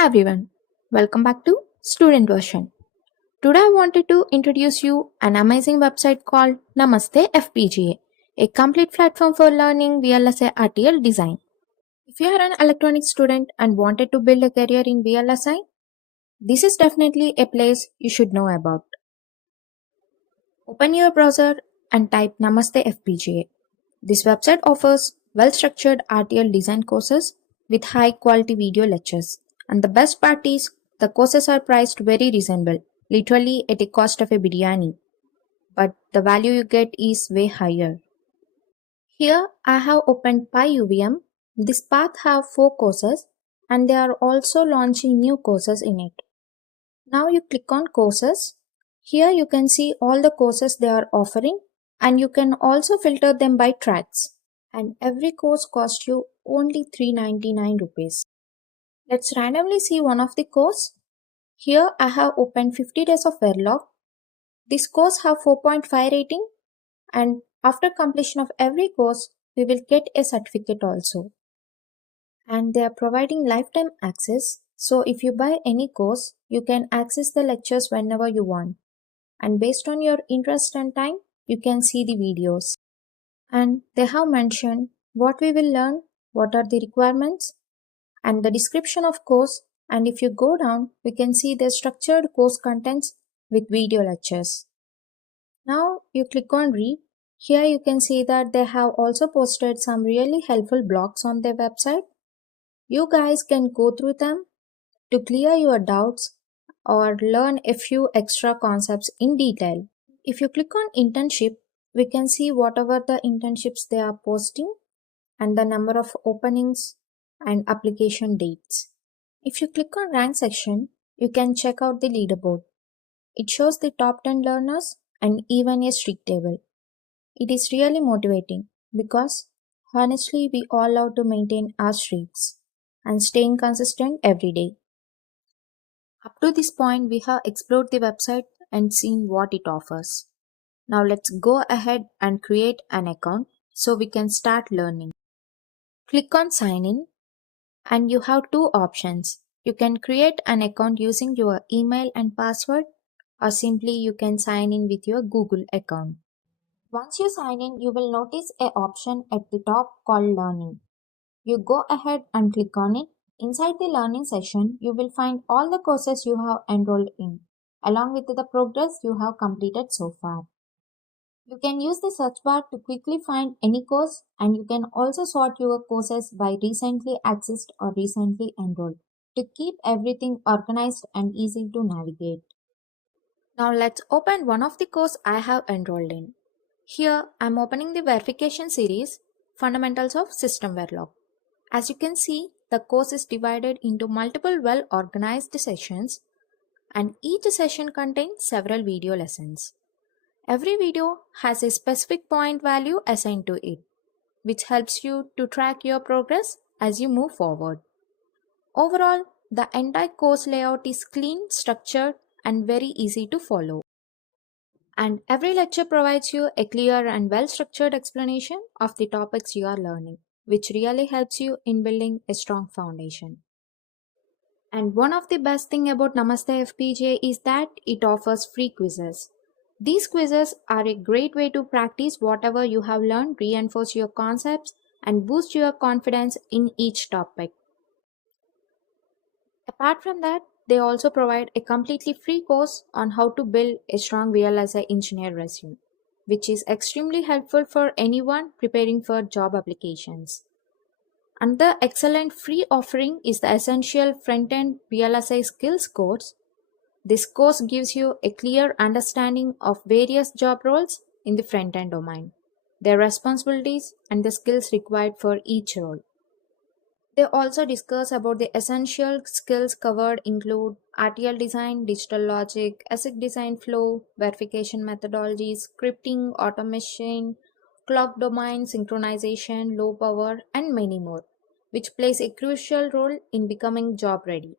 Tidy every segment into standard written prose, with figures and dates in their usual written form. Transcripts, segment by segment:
Hi everyone, welcome back to Student Version. Today I wanted to introduce you an amazing website called Namaste FPGA, a complete platform for learning VLSI RTL design. If you are an electronics student and wanted to build a career in VLSI, this is definitely a place you should know about. Open your browser and type Namaste FPGA. This website offers well-structured RTL design courses with high-quality video lectures. And the best part is, the courses are priced very reasonable, literally at the cost of a biryani. But the value you get is way higher. Here I have opened PyUVM. This path have 4 courses and they are also launching new courses in it. Now you click on courses. Here you can see all the courses they are offering and you can also filter them by tracks. And every course costs you only 399 rupees. Let's randomly see one of the course. Here I have opened 50 days of Verilog. This course have 4.5 rating and after completion of every course we will get a certificate also. And they are providing lifetime access. So if you buy any course, you can access the lectures whenever you want. And based on your interest and time, you can see the videos. And they have mentioned what we will learn, what are the requirements, and the description of course. And if you go down, we can see the structured course contents with video lectures. Now you click on read. Here you can see that they have also posted some really helpful blogs on their website. You guys can go through them to clear your doubts or learn a few extra concepts in detail. If you click on internship, we can see whatever the internships they are posting and the number of openings and application dates. If you click on rank section, you can check out the leaderboard. It shows the top 10 learners and even a streak table. It is really motivating because honestly we all love to maintain our streaks and staying consistent every day. Up to this point, we have explored the website and seen what it offers. Now let's go ahead and create an account so we can start learning. Click on sign in and you have 2 options. You can create an account using your email and password or simply you can sign in with your Google account. Once you sign in, you will notice an option at the top called learning. You go ahead and click on it. Inside the learning session, you will find all the courses you have enrolled in, along with the progress you have completed so far. You can use the search bar to quickly find any course and you can also sort your courses by recently accessed or recently enrolled to keep everything organized and easy to navigate. Now let's open one of the courses I have enrolled in. Here I am opening the verification series, Fundamentals of System Verilog. As you can see, the course is divided into multiple well-organized sessions and each session contains several video lessons. Every video has a specific point value assigned to it, which helps you to track your progress as you move forward. Overall, the entire course layout is clean, structured, and very easy to follow. And every lecture provides you a clear and well-structured explanation of the topics you are learning, which really helps you in building a strong foundation. And one of the best thing about Namaste FPGA is that it offers free quizzes. These quizzes are a great way to practice whatever you have learned, reinforce your concepts, and boost your confidence in each topic. Apart from that, they also provide a completely free course on how to build a strong VLSI engineer resume, which is extremely helpful for anyone preparing for job applications. Another excellent free offering is the Essential Front-End VLSI Skills course. This course gives you a clear understanding of various job roles in the front-end domain, their responsibilities, and the skills required for each role. They also discuss about the essential skills covered include RTL design, digital logic, ASIC design flow, verification methodologies, scripting, automation, clock domain, synchronization, low power, and many more, which plays a crucial role in becoming job ready.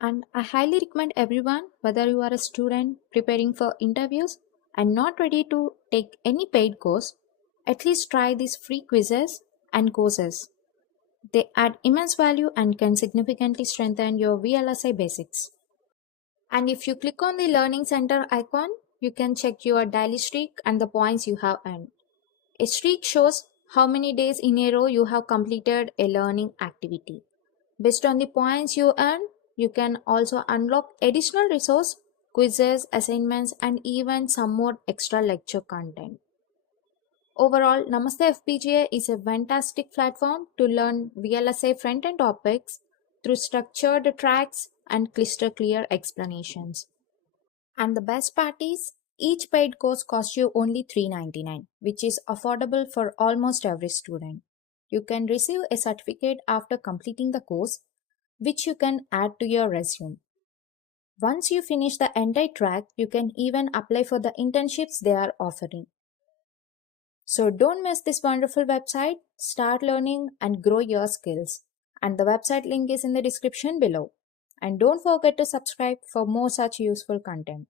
And I highly recommend everyone, whether you are a student preparing for interviews and not ready to take any paid course, at least try these free quizzes and courses. They add immense value and can significantly strengthen your VLSI basics. And if you click on the Learning Center icon, you can check your daily streak and the points you have earned. A streak shows how many days in a row you have completed a learning activity. Based on the points you earn, you can also unlock additional resource, quizzes, assignments, and even some more extra lecture content. Overall, Namaste FPGA is a fantastic platform to learn VLSI front-end topics through structured tracks and crystal clear explanations. And the best part is, each paid course costs you only $3.99, which is affordable for almost every student. You can receive a certificate after completing the course, which you can add to your resume. Once you finish the entire track, you can even apply for the internships they are offering. So don't miss this wonderful website. Start learning and grow your skills. And the website link is in the description below. And don't forget to subscribe for more such useful content.